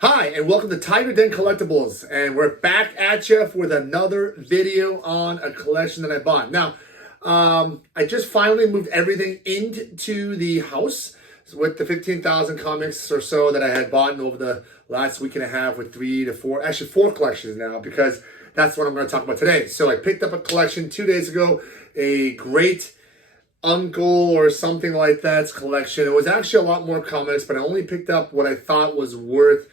Hi, and welcome to Tigerdencollectibles, and we're back at you with another video on a collection that I bought. Now, I just finally moved everything into the house with the 15,000 comics or so that I had bought over the last week and a half with four collections now, because that's what I'm going to talk about today. So I picked up a collection 2 days ago, a great uncle or something like that's collection. It was actually a lot more comics, but I only picked up what I thought was worth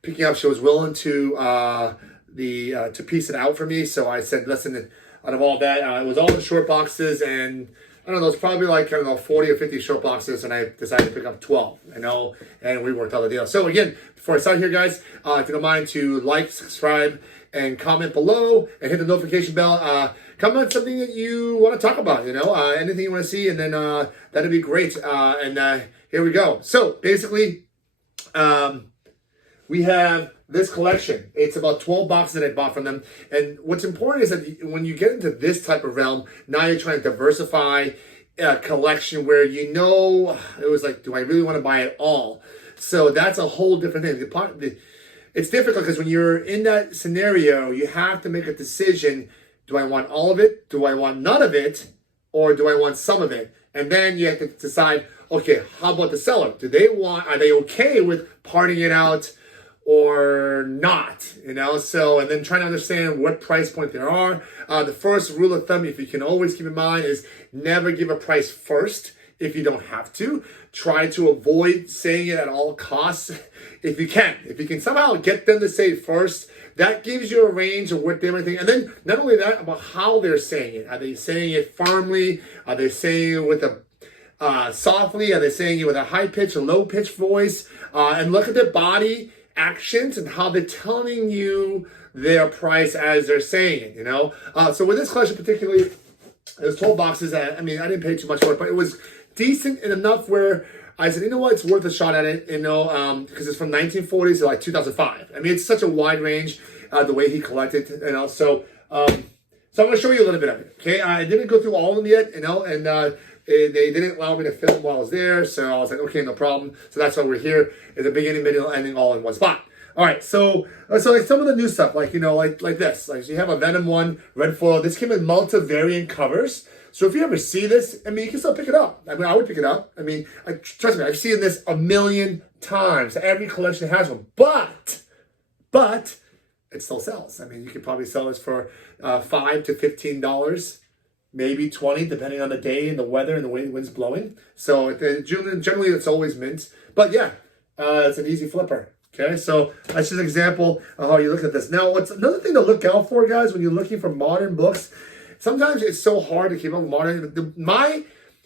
picking up. She was willing to piece it out for me. So I said, listen, out of all that, it was all the short boxes, and I don't know, it's probably like, 40 or 50 short boxes, and I decided to pick up 12, and we worked out the deal. So again, before I start here, guys, if you don't mind to like, subscribe, and comment below, and hit the notification bell. Comment something that you want to talk about, anything you want to see, and then that'd be great. Here we go. So basically, we have this collection. It's about 12 boxes that I bought from them. And what's important is that when you get into this type of realm, now you're trying to diversify a collection where it was like, do I really want to buy it all? So that's a whole different thing. It's difficult because when you're in that scenario, you have to make a decision. Do I want all of it? Do I want none of it? Or do I want some of it? And then you have to decide, okay, how about the seller? Are they okay with parting it out or not? So, and then trying to understand what price point there are. The first rule of thumb, if you can always keep in mind, is never give a price first if you don't have to. Try to avoid saying it at all costs if you can. If you can somehow get them to say it first, that gives you a range of what they might think. And then not only that, about how they're saying it. Are they saying it firmly? Are they saying it with a softly? Are they saying it with a high pitch, a low pitch voice? And look at their body actions and how they're telling you their price as they're saying it, So with this collection particularly, it was 12 boxes. I didn't pay too much for it, but it was decent and enough where I said, it's worth a shot at it, because it's from 1940s to like 2005. It's such a wide range, the way he collected, So I'm going to show you a little bit of it, okay? I didn't go through all of them yet, and they didn't allow me to film while I was there, so I was like, okay, no problem. So that's why we're here, is the beginning, middle, ending, all in one spot. All right, so like some of the new stuff, like this, like so you have a Venom one, red foil. This came in multi-variant covers. So if you ever see this, you can still pick it up. I would pick it up. Trust me, I've seen this a million times. Every collection has one, but it still sells. You could probably sell this for $5 to $15. Maybe 20, depending on the day and the weather and the way the wind's blowing. So generally, it's always mint. But yeah, it's an easy flipper. Okay, so that's just an example of how you look at this. Now, what's another thing to look out for, guys, when you're looking for modern books? Sometimes it's so hard to keep up with modern.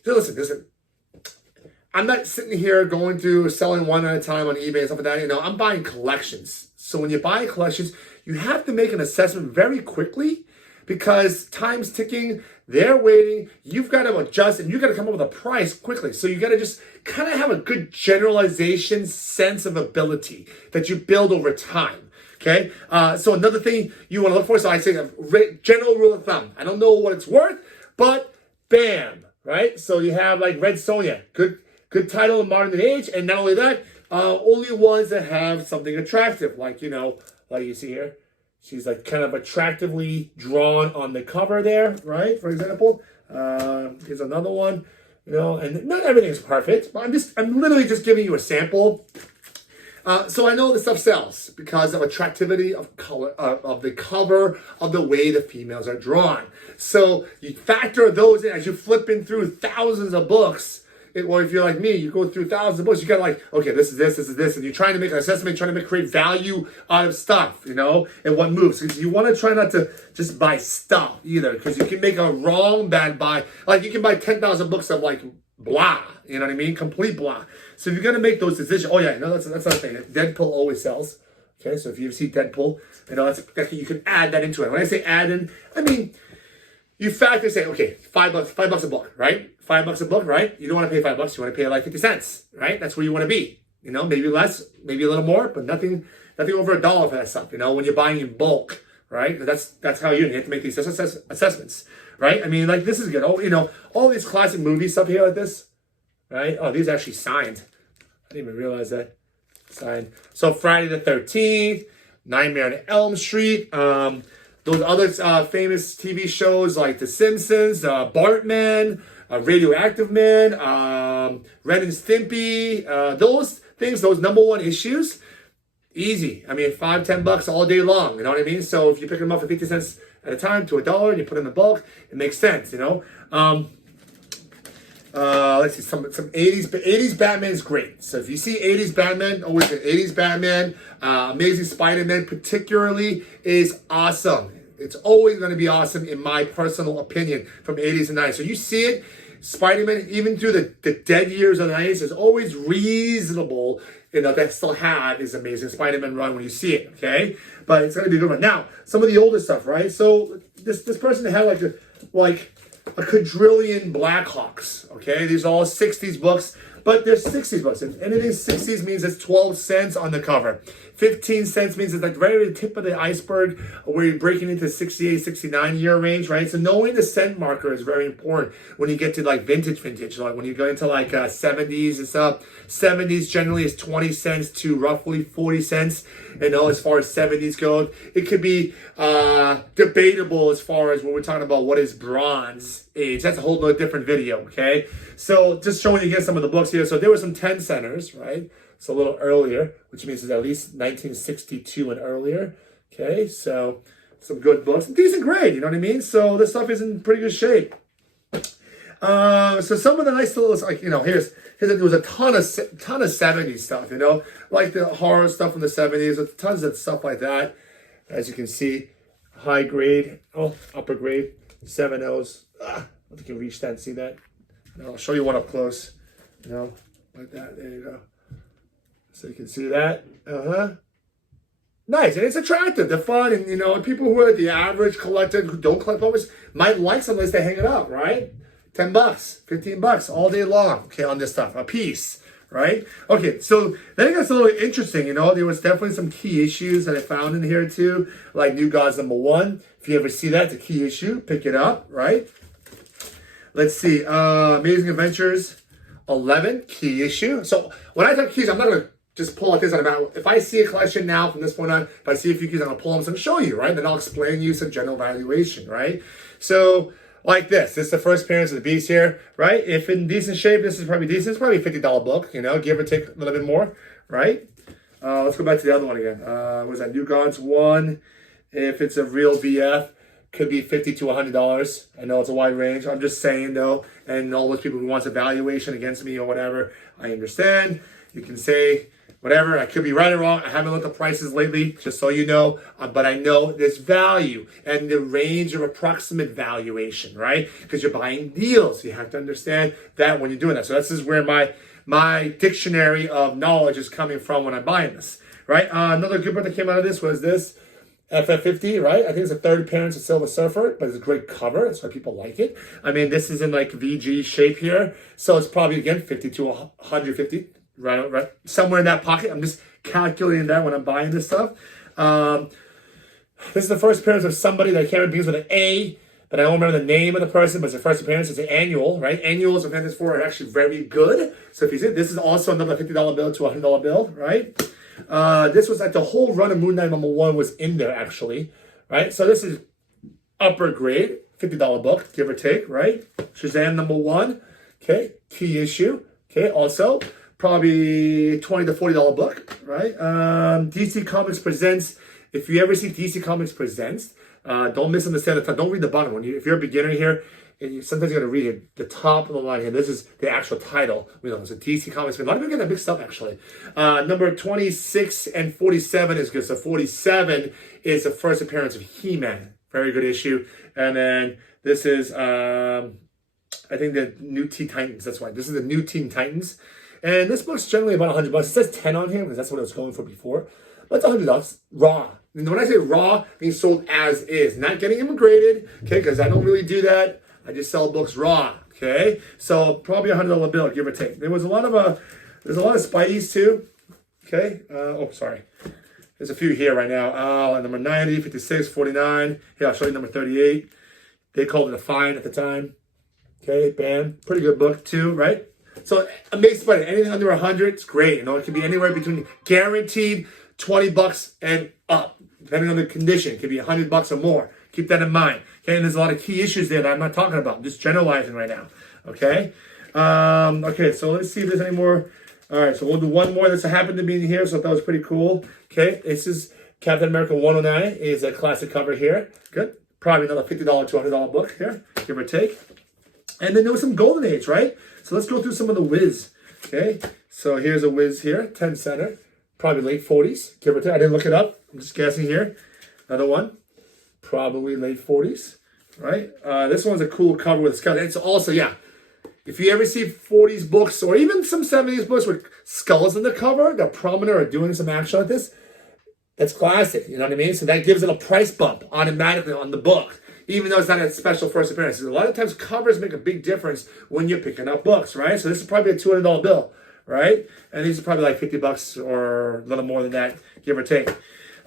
Listen. I'm not sitting here going through selling one at a time on eBay and stuff like that. I'm buying collections. So when you buy collections, you have to make an assessment very quickly, because time's ticking, they're waiting, you've got to adjust, and you've got to come up with a price quickly. So you got to just kind of have a good generalization sense of ability that you build over time, okay? So another thing you want to look for, so I say a general rule of thumb. I don't know what it's worth, but bam, right? So you have like Red Sonja, good title in modern age, and not only that, only ones that have something attractive, like you see here. She's like kind of attractively drawn on the cover there, right? For example, here's another one, and not everything's perfect, but I'm literally just giving you a sample. So I know this stuff sells because of attractivity of color, of the cover, of the way the females are drawn. So you factor those in as you flipping through thousands of books. Or if you're like me, you go through thousands of books, you got okay, this is this, and you're trying to make an assessment, trying to create value out of stuff, and what moves. Because you want to try not to just buy stuff either, because you can make a wrong bad buy. Like you can buy 10,000 books of blah, complete blah. So if you're gonna make those decisions, that's another thing. Deadpool always sells. Okay, so if you see Deadpool, you can add that into it. When I say add in, you factor, say, okay, $5 a book, right? $5 a book, right? You don't want to pay $5. You want to pay like 50 cents, right? That's where you want to be. Maybe less, maybe a little more, but nothing over $1 for that stuff. When you're buying in bulk, right? That's how you have to make these assessments, right? This is good. All these classic movie stuff here like this, right? Oh, these are actually signed. I didn't even realize that. Sign. So Friday the 13th, Nightmare on Elm Street, those other famous TV shows like The Simpsons, Bartman, Radioactive Man, Ren and Stimpy, those things, those #1 issues, easy. I mean, $5-10 all day long. You know what I mean? So if you pick them up for 50 cents at a time to $1 and you put them in bulk, it makes sense. You know. Let's see, some 80s Batman is great. So if you see 80s Batman, always an 80s Batman, Amazing Spider-Man particularly is awesome. It's always going to be awesome in my personal opinion from 80s and 90s. So you see it, Spider-Man, even through the dead years of the 90s, is always reasonable, you know, that still had his Amazing Spider-Man run when you see it, okay? But it's going to be a good one. Now, some of the older stuff, right? So this person had like a quadrillion Blackhawks, okay? These are all 60s books, but they're 60s books. And anything 60s means it's 12 cents on the cover. 15 cents means it's like very tip of the iceberg where you're breaking into 68, 69 year range, right? So knowing the cent marker is very important when you get to like vintage. Like when you go into like 70s and stuff. 70s generally is 20 cents to roughly 40 cents. You know, as far as 70s go, it could be debatable as far as when we're talking about what is bronze age. That's a whole other different video, okay? So just showing you again some of the books here. So there were some 10 centers, right? So a little earlier, which means it's at least 1962 and earlier. Okay, so some good books. Decent grade, you know what I mean? So this stuff is in pretty good shape. So some of the nice little, like, you know, there was a ton of 70s stuff, you know, like the horror stuff from the 70s, with tons of stuff like that. As you can see, high grade, upper grade, 7.0s. I don't think you can reach that and see that. And I'll show you one up close, you know, like that. There you go. So you can see that. Nice. And it's attractive. They're fun. And, you know, people who are the average collector who don't collect books might like some of this to hang it up, right? $10, $15 all day long, okay, on this stuff. A piece, right? Okay, so then it gets a little interesting, you know. There was definitely some key issues that I found in here, too. Like New Gods #1. If you ever see that, it's a key issue. Pick it up, right? Let's see. Amazing Adventures 11, key issue. So when I talk keys, I'm not going to just pull out this. If I see a collection now from this point on, if I see a few keys, I'm going to pull them and show you, right? Then I'll explain you some general valuation, right? So like this is the first appearance of the Beast here, right? If in decent shape, this is probably decent. It's probably a $50 book, you know, give or take a little bit more, right? Let's go back to the other one again. Was that New Gods 1? If it's a real VF, could be $50 to $100. I know it's a wide range. I'm just saying though, and all those people who wants a valuation against me or whatever, I understand. You can say whatever. I could be right or wrong. I haven't looked at prices lately, just so you know. But I know there's value and the range of approximate valuation, right? Because you're buying deals. You have to understand that when you're doing that. So this is where my dictionary of knowledge is coming from when I'm buying this, right? Another good book that came out of this was this. FF50, right? I think it's the third appearance of Silver Surfer, but it's a great cover. That's why people like it. I mean, this is in like VG shape here. So it's probably, again, 50 to 150, right? Somewhere in that pocket. I'm just calculating that when I'm buying this stuff. This is the first appearance of somebody that I can't remember begins with an A, but I don't remember the name of the person, but it's the first appearance. It's an annual, right? Annuals of Fantasy 4 are actually very good. So if you see, this is also another $50 bill to $100 bill, right? This was like the whole run of Moon Knight #1 was in there actually, right? So this is upper grade, $50 book, give or take, right? Shazam #1, okay, key issue, okay, also probably $20 to $40 book, right? DC Comics Presents. If you ever see DC Comics Presents, don't misunderstand the top. Don't read the bottom one. If you're a beginner here, sometimes you got to read it. The top of the line here. This is the actual title. You know, it's a DC Comics. A lot of people get that mixed up, actually. Number 26 and 47 is good. So 47 is the first appearance of He-Man. Very good issue. And then this is, I think, the new Teen Titans. That's why. This is the new Teen Titans. And this book's generally about $100. It says 10 on here because that's what it was going for before. But it's $100 raw. And when I say raw, it means sold as is. Not getting them graded, okay, because I don't really do that. I just sell books raw, okay? So probably $100 bill, give or take. There's a lot of Spideys too, okay? Sorry. There's a few here right now. Number 90, 56, 49. Here, I'll show you number 38. They called it a fine at the time. Okay, bam. Pretty good book too, right? So amazing spider. Anything under 100, it's great. You know, it can be anywhere between guaranteed $20 and up, depending on the condition. It could be $100 or more. Keep that in mind. Okay, and there's a lot of key issues there that I'm not talking about. I'm just generalizing right now. Okay. Okay, so let's see if there's any more. All right, so we'll do one more that's happened to be here, so that was pretty cool. Okay, this is Captain America 109 is a classic cover here. Good. Probably another $50 to $100 book here, give or take. And then there was some Golden Age, right? So let's go through some of the Wiz. Okay, so here's a Wiz here, 10 center, probably late 40s, give or take. I didn't look it up. I'm just guessing here. Another one, probably late 40s, right? This one's a cool cover with a skeleton. It's also, yeah, if you ever see 40s books or even some 70s books with skulls on the cover, the prominent or doing some action like this, that's classic, you know what I mean? So that gives it a price bump automatically on the book, even though it's not a special first appearance. A lot of times covers make a big difference when you're picking up books, right? So this is probably a $200 bill, right? And these are probably like $50 or a little more than that, give or take.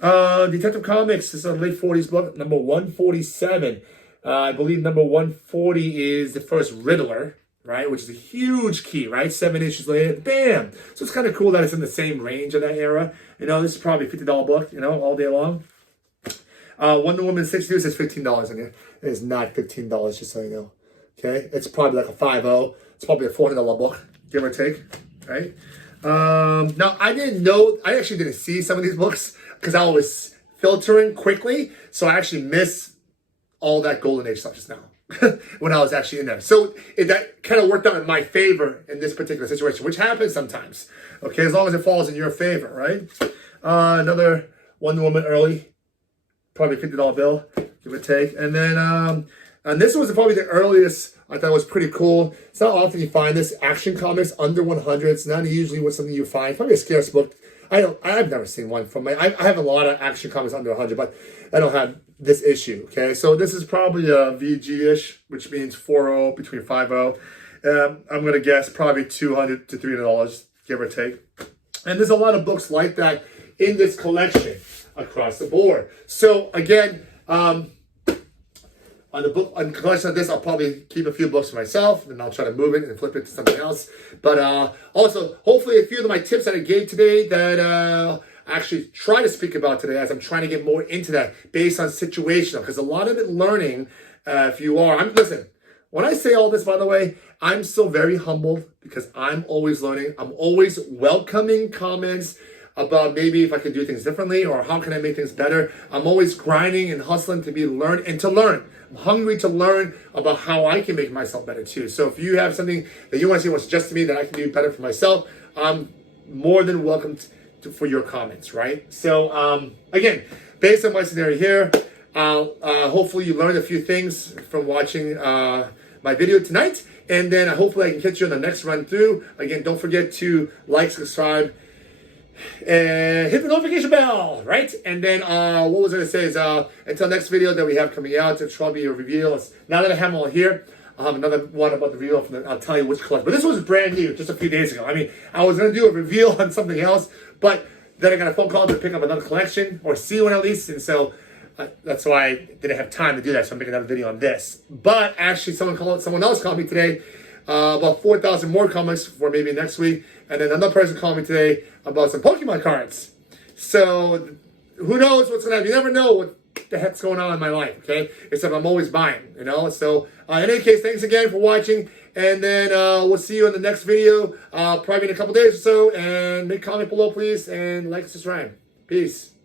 Detective Comics, this is a late 40s book, number 147. I believe number 140 is the first Riddler, right? Which is a huge key, right? 7 issues later, bam! So it's kind of cool that it's in the same range of that era. You know, this is probably a $50 book, you know, all day long. Wonder Woman 62 says $15 in here. It is not $15, just so you know. Okay? It's probably like a 5.0. It's probably a $400 book, give or take, right? Now, I didn't know, I actually didn't see some of these books because I was filtering quickly, so I actually missed all that Golden Age stuff just now when I was actually in there. So that kind of worked out in my favor in this particular situation, which happens sometimes. Okay, as long as it falls in your favor, right? Another Wonder Woman early, probably $50 bill, give or take. And then, and this was probably the earliest I thought was pretty cool. It's not often you find this Action Comics under 100. It's not usually what something you find. Probably a scarce book. I've never seen one from I have a lot of Action Comics under 100, but I don't have this issue. Okay, so this is probably a VG-ish, which means 4.0 between 5.0. I'm gonna guess probably $200 to $300, give or take. And there's a lot of books like that in this collection across the board. So again, on the collection of this, I'll probably keep a few books for myself, and I'll try to move it and flip it to something else. But also, hopefully, a few of my tips that I gave today that I actually try to speak about today, as I'm trying to get more into that based on situational, because a lot of it learning, if you are, listen, when I say all this, by the way, I'm still very humbled because I'm always learning. I'm always welcoming comments about maybe if I can do things differently or how can I make things better. I'm always grinding and hustling to learn. I'm hungry to learn about how I can make myself better too. So if you have something that you want to see or suggest to me that I can do better for myself, I'm more than welcome for your comments, right? So again, based on my scenario here, hopefully you learned a few things from watching my video tonight, and then hopefully I can catch you on the next run through. Again, don't forget to like, subscribe, and hit the notification bell, right? And then what was I going to say is until next video that we have coming out, it's probably a reveal. Now that I have them all here, I'll have another one about the reveal. I'll tell you which collection. But this was brand new just a few days ago. I mean, I was going to do a reveal on something else, but then I got a phone call to pick up another collection or see one at least, and so that's why I didn't have time to do that. So I'm making another video on this. But actually, someone else called me today about 4,000 more comics for maybe next week. And then another person called me today about some Pokemon cards. So who knows what's going to happen? You never know what the heck's going on in my life, okay? Except I'm always buying, you know? So in any case, thanks again for watching. And then we'll see you in the next video, probably in a couple days or so. And make a comment below, please. And like and subscribe. Peace.